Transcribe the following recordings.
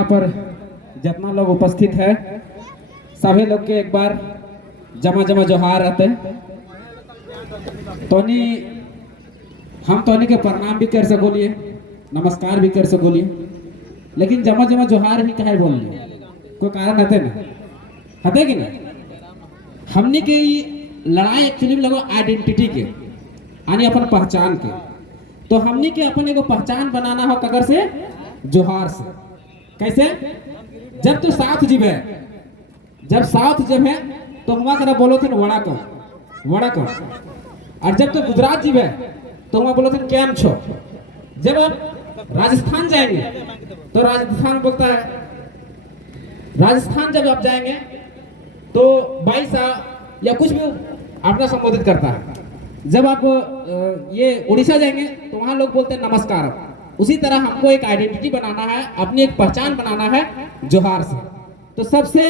यहाँ पर जितना लोग उपस्थित है सभी लोग के एक बार जमा जमा जोहार रहते तोनी हम तोनी के प्रणाम भी कर सकोलिए, नमस्कार भी कर सकोलिए, लेकिन जमा जमा जोहार ही कहे बोल लिए कोई कारण हते ना हते कि ना। हमने के लड़ाई एक्चुअली में लगो आइडेंटिटी के यानी अपन पहचान के, तो हमने के अपन एगो पहचान बनाना हो कगर से, जोहार से। कैसे? जब तू साथ जीवे, जब साथ जब है तो हुआ करा बोलो थे वड़ा को, और जब तू गुजरात जीवे तो हुआ बोलो थे कैम छो। जब आप राजस्थान जाएंगे तो राजस्थान बोलता है, राजस्थान जब आप जाएंगे तो भाई साहब या कुछ भी अपना संबोधित करता है। जब आप ये उड़ीसा जाएंगे तो वहां लोग बोलते हैं नमस्कार। उसी तरह हमको एक आइडेंटिटी बनाना है, अपनी एक पहचान बनाना है जोहार से। तो सबसे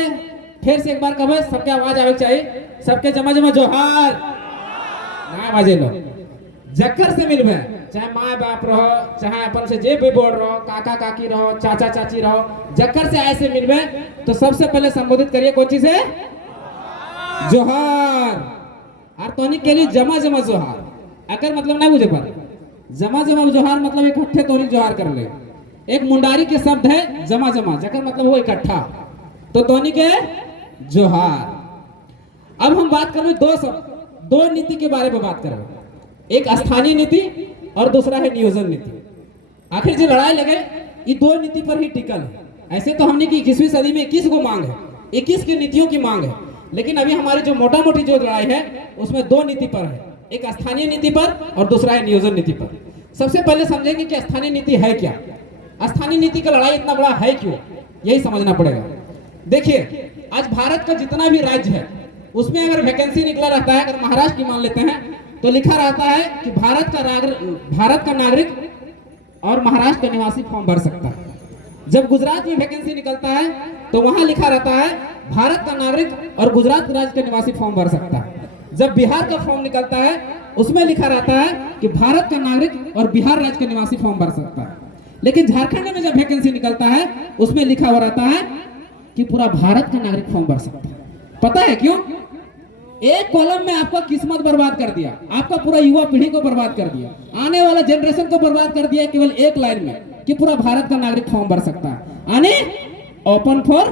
फिर से एक बार कहो, सबके आवाज आवे चाहिए, सबके जमा जमा जोहार ना आवाजे लो। जक्कर से मिलबे, चाहे माँ बाप रहो, चाहे अपन से जे भी बोल रहो, काका काकी रहो, चाचा चाची रहो, जक्कर से आए से मिलबे तो सबसे पहले संबोधित करिए कौन चीज है, जोहार। और तोनी के लिए जमा जमा जोहार अगर मतलब नहीं बुझे पर जमा जमा जोहार मतलब इकट्ठे तोनी जोहार कर ले। एक मुंडारी के शब्द है जमा जमा, जकर मतलब वो इकट्ठा, तो तोनी के जोहार। अब हम बात करें दो नीति के बारे में बात करें, एक स्थानीय नीति और दूसरा है नियोजन नीति। आखिर जो लड़ाई लगे ये दो नीति पर ही टिकल है। ऐसे तो हमने की 21वीं सदी में 21 को मांग है, 21 की नीतियों की मांग है, लेकिन अभी हमारी जो मोटा मोटी जो लड़ाई है उसमें दो नीति पर है, एक स्थानीय नीति पर और दूसरा है नियोजन नीति पर। सबसे पहले समझेंगे कि स्थानीय नीति है क्या, स्थानीय नीति का लड़ाई इतना बड़ा है क्यों, यही समझना पड़ेगा। देखिए आज भारत का जितना भी राज्य है उसमें अगर वैकेंसी निकला रहता है, अगर महाराष्ट्र की मान लेते हैं तो लिखा रहता है कि भारत का नागरिक और महाराष्ट्र का निवासी फॉर्म भर सकता है। जब गुजरात में वैकेंसी निकलता है तो वहां लिखा रहता है भारत का नागरिक और गुजरात राज्य का निवासी फॉर्म भर सकता है। जब बिहार का फॉर्म निकलता है उसमें लिखा रहता है कि भारत का नागरिक और बिहार राज्य का निवासी फॉर्म भर सकता है। लेकिन झारखंड में जब वैकेंसी निकलता है उसमें लिखा हुआ रहता है कि पूरा भारत का नागरिक फॉर्म भर सकता है। पता है क्यों? एक कॉलम में आपका किस्मत बर्बाद कर दिया, आपका पूरा युवा पीढ़ी को बर्बाद कर दिया, आने वाला जनरेशन को बर्बाद कर दिया केवल एक लाइन में कि पूरा भारत का नागरिक फॉर्म भर सकता है, यानी ओपन फॉर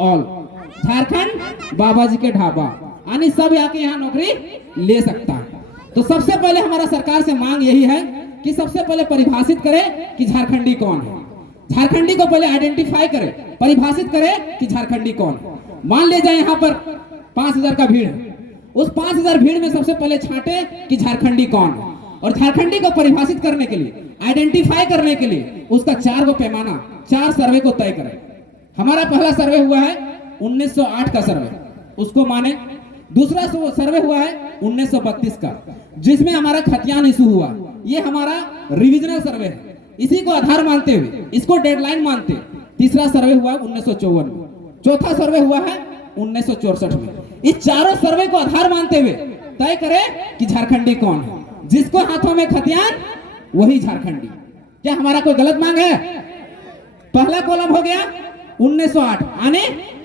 ऑल। झारखंड बाबा जी के ढाबा, यानी सब आके यहाँ नौकरी ले सकता है। तो सबसे पहले हमारा सरकार से मांग यही है कि सबसे पहले परिभाषित करे कि झारखंडी कौन है। झारखंडी को पहले आइडेंटिफाई करे, परिभाषित करे कि झारखंडी कौन है। मान ले जाए यहाँ पर 5000 का भीड़ है, उस 5000 भीड़ में सबसे पहले छांटे कि झारखंडी कौन है, और झारखंडी को परिभाषित करने के लिए, आइडेंटिफाई करने के लिए उसका 4 गो पैमाना, 4 सर्वे को तय करें। हमारा पहला सर्वे हुआ है 1908 का सर्वे, उसको माने। दूसरा सर्वे हुआ है 1932 का, जिसमें हमारा खतियान इशू हुआ, ये हमारा रिविजनल सर्वे है, इसी को आधार मानते हुए, इसको डेडलाइन मानते। तीसरा सर्वे हुआ 1954 में, चौथा सर्वे हुआ है 1964 में। इस चारों सर्वे को आधार मानते हुए तय करे कि झारखंडी कौन है, जिसको हाथों में खतियान वही झारखंडी। क्या हमारा कोई गलत मांग है? पहला कॉलम हो गया 1908 यानी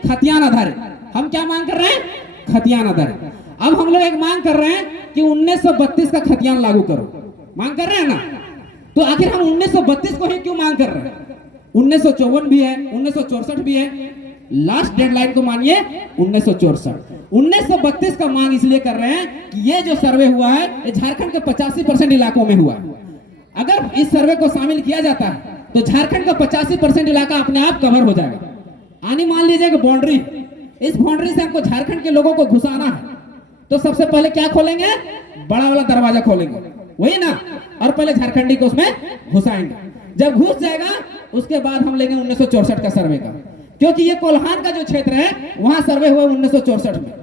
खतियान आधारित। हम क्या मांग कर रहे हैं? खतियान आधारित। अब हम लोग एक मांग कर रहे हैं कि 1932 का खतियान लागू करो, मांग कर रहे हैं ना। तो आखिर हम 1932 को ही क्यों मांग कर रहे हैं? 1954 भी है, 1964 भी है, लास्ट डेडलाइन को मानिए 1964। 1932 का मांग इसलिए कर रहे हैं कि ये जो सर्वे हुआ है ये झारखंड के 85% इलाकों में हुआ है। अगर इस सर्वे को शामिल किया जाता है तो झारखंड का 85% इलाका अपने आप कवर हो जाएगा। आनी मान लीजिए कि बाउंड्री, इस बाउंड्री से हमको झारखंड के लोगों को घुसाना है, तो सबसे पहले क्या खोलेंगे? बड़ा वाला दरवाजा खोलेंगे, वही ना, और पहले झारखंडी को उसमें घुसाएंगे। जब घुस जाएगा उसके बाद हम लेंगे 1964 का सर्वे का, क्योंकि ये कोल्हान का जो क्षेत्र है वहां सर्वे हुआ 1964 में,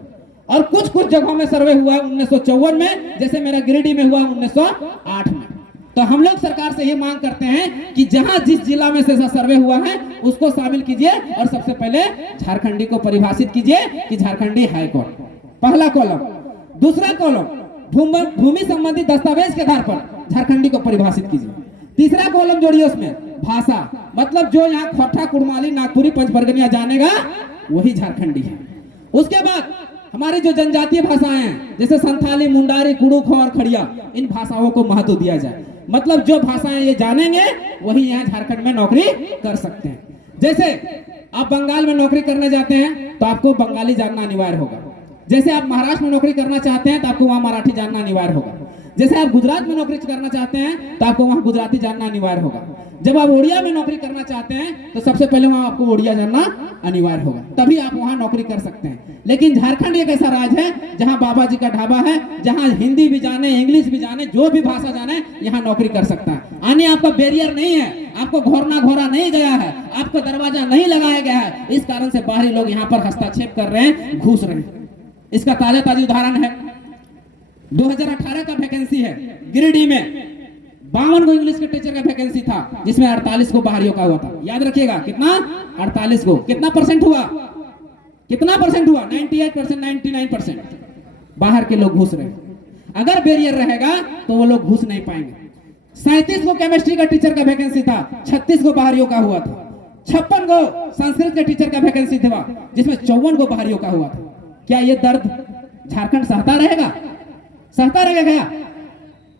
और कुछ कुछ जगहों में सर्वे हुआ 1954 में, जैसे मेरा गिरिडीह में हुआ 1908 में। तो हम लोग सरकार से ये मांग करते हैं कि जहां जिस जिला में से सर्वे हुआ है उसको शामिल कीजिए, और सबसे पहले झारखंडी को परिभाषित कीजिए कि झारखंडी है कौन। पहला कॉलम। दूसरा कॉलम, भूमि संबंधी दस्तावेज के आधार पर झारखंडी को परिभाषित कीजिए। तीसरा कॉलम जोड़िए उसमें, भाषा, मतलब जो यहाँ खोटा, कुड़माली, नागपुरी, पंचबरगनिया जानेगा वही झारखंडी है। उसके बाद हमारी जो जनजातीय भाषाएं हैं जैसे संथाली, मुंडारी, कुड़ुख और खड़िया, इन भाषाओं को महत्व दिया जाए। मतलब जो भाषाएं ये जानेंगे वही यहाँ झारखंड में नौकरी कर सकते हैं। जैसे आप बंगाल में नौकरी करने जाते हैं तो आपको बंगाली जानना अनिवार्य होगा। जैसे आप महाराष्ट्र में नौकरी करना चाहते हैं तो आपको वहाँ मराठी जानना अनिवार्य होगा। जैसे आप गुजरात में नौकरी करना चाहते हैं तो आपको वहाँ गुजराती जानना अनिवार्य होगा। जब आप उड़िया में नौकरी करना चाहते हैं तो सबसे पहले वहाँ आपको उड़िया जानना अनिवार्य होगा, तभी आप वहाँ नौकरी कर सकते हैं। लेकिन झारखंड एक ऐसा राज्य है जहाँ बाबा जी का ढाबा है, जहाँ हिंदी भी जाने, इंग्लिश भी जाने, जो भी भाषा जाने यहाँ नौकरी कर सकता है। आने आपका बैरियर नहीं है, आपको घोरना घोरा नहीं गया है, आपको दरवाजा नहीं लगाया गया है। इस कारण से बाहरी लोग यहाँ पर हस्तक्षेप कर रहे हैं, घुस रहे हैं। इसका ताजा उदाहरण है 2018 का वैकेंसी है गिरिडीह में 52 को इंग्लिश के टीचर का वैकेंसी था, जिसमें 48 को बाहरियों का हुआ था। याद रखिएगा कितना, 48 को। कितना परसेंट हुआ, कितना परसेंट हुआ, 98%, 99% बाहर के लोग घुस रहे हैं। अगर बैरियर रहेगा तो वो लोग घुस नहीं पाएंगे। 37 को केमिस्ट्री का टीचर का वैकेंसी था, 36 को बाहरियों का हुआ था। 56 को संस्कृत के टीचर का वैकेंसी था, जिसमें 54 को बाहरियों का हुआ था। क्या ये दर्द झारखंड सहता रहेगा, सहता रहेगा क्या?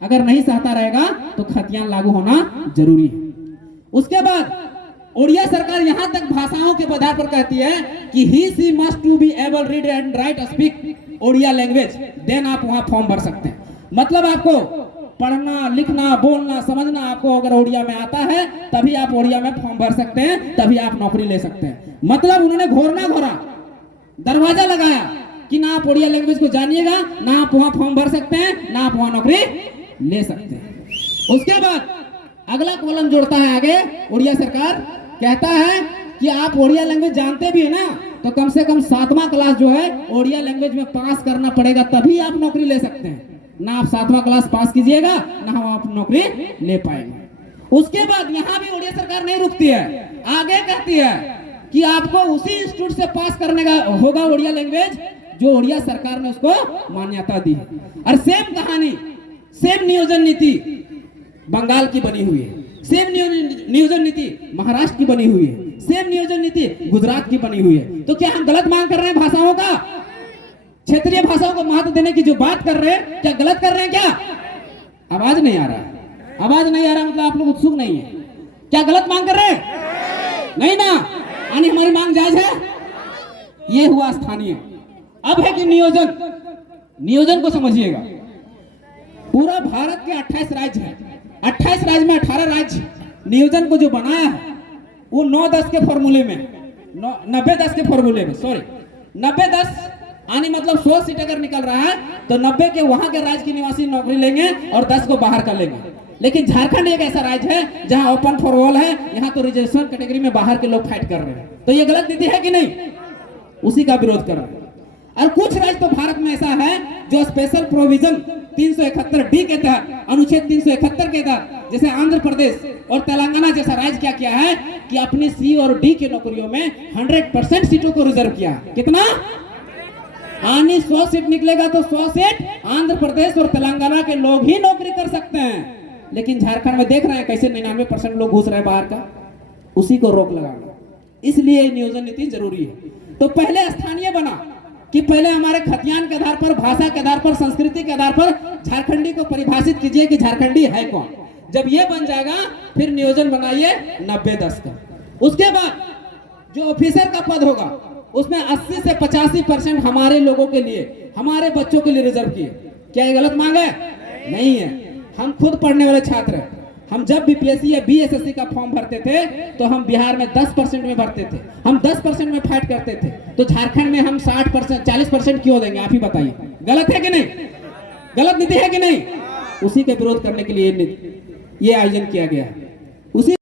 अगर नहीं सहता रहेगा तो खतियान लागू होना जरूरी है। उसके बाद उड़िया सरकार यहां तक भाषाओं के आधार पर कहती है कि he she must to be able read and write speak Odia language, then आप वहां फॉर्म भर सकते हैं। मतलब आपको पढ़ना, लिखना, बोलना, समझना आपको अगर उड़िया में आता है तभी आप उड़िया में फॉर्म भर सकते हैं, तभी आप नौकरी ले सकते हैं। मतलब उन्होंने घोरा दरवाजा लगाया कि ना आप उड़िया लैंग्वेज को जानिएगा, ना आप वहां फॉर्म भर सकते हैं, ना आप वहां नौकरी ले सकते हैं। उसके बाद अगला कॉलम जोड़ता है आगे, उड़िया सरकार कहता है कि आप उड़िया लैंग्वेज जानते भी है ना, तो कम से कम 7वां क्लास जो है उड़िया लैंग्वेज में पास करना पड़ेगा, तभी आप नौकरी ले सकते हैं। ना आप 7वां क्लास पास कीजिएगा ना आप नौकरी ले पाएंगे। उसके बाद यहाँ भी उड़िया सरकार नहीं रुकती है, आगे कहती है कि आपको उसी इंस्टीट्यूट से पास करने का होगा उड़िया लैंग्वेज जो उड़िया सरकार ने उसको मान्यता दी। और सेम कहानी, सेम नियोजन नीति बंगाल की बनी हुई है, सेम नियोजन नीति महाराष्ट्र की बनी हुई है, सेम नियोजन नीति गुजरात की बनी हुई है। तो क्या हम गलत मांग कर रहे हैं भाषाओं का? क्षेत्रीय भाषाओं को महत्व देने की जो बात कर रहे हैं, क्या गलत कर रहे हैं क्या? आवाज नहीं आ रहा, आवाज नहीं आ रहा, मतलब आप लोग उत्सुक नहीं है। क्या गलत मांग कर रहे हैं? नहीं ना, यानी हमारी मांग जायज है। ये हुआ स्थानीय। अब है कि नियोजन, नियोजन को समझिएगा। पूरा भारत के 28 राज्य है, 28 राज्य में 18 राज्य नियोजन को जो बनाया है वो 9-10 के फॉर्मूले में, 90-10 के फॉर्मूले में, सॉरी 90-10 यानी मतलब 100 सीट अगर निकल रहा है तो 90 के वहां के राज्य के निवासी नौकरी लेंगे और 10 को बाहर का लेंगे। लेकिन झारखंड एक ऐसा राज्य है जहां ओपन फॉर ऑल है, यहाँ तो रिजर्वेशन कैटेगरी में बाहर के लोग फाइट कर रहे हैं। तो ये गलत नीति है कि नहीं? उसी का विरोध कर रहे हैं। और कुछ राज्य तो भारत में ऐसा है जो स्पेशल प्रोविजन 371D के तहत, अनुच्छेद 371 के तहत, जैसे आंध्र प्रदेश और तेलंगाना जैसा राज्य क्या किया है कि अपनी C और D की नौकरियों में 100% सीटों को रिजर्व किया। कितना? यानी 100 सीट निकलेगा तो 100 सीट आंध्र प्रदेश और तेलंगाना के लोग ही नौकरी कर सकते हैं। लेकिन झारखंड में देख रहे हैं कैसे 99% लोग घुस रहे हैं बाहर का, उसी को रोक लगाना। इसलिए नियोजन नीति जरूरी है। तो पहले स्थानीय बना कि पहले हमारे खतियान के आधार पर, भाषा के आधार पर, संस्कृति के आधार पर झारखंडी को परिभाषित कीजिए कि झारखंडी है कौन। जब ये बन जाएगा फिर नियोजन बनाइए 90-10 का। उसके बाद जो ऑफिसर का पद होगा उसमें 80 से 85% हमारे लोगों के लिए, हमारे बच्चों के लिए रिजर्व किए। क्या ये गलत मांग है? नहीं है। हम खुद पढ़ने वाले छात्र हैं। हम जब बीपीएससी या बीएसएससी का फॉर्म भरते थे तो हम बिहार में 10% में भरते थे, हम 10% में फाइट करते थे। तो झारखंड में हम 60%, 40% क्यों देंगे? आप ही बताइए। गलत है कि नहीं? गलत नीति है कि नहीं? उसी के विरोध करने के लिए ये आयोजन किया गया है। उसी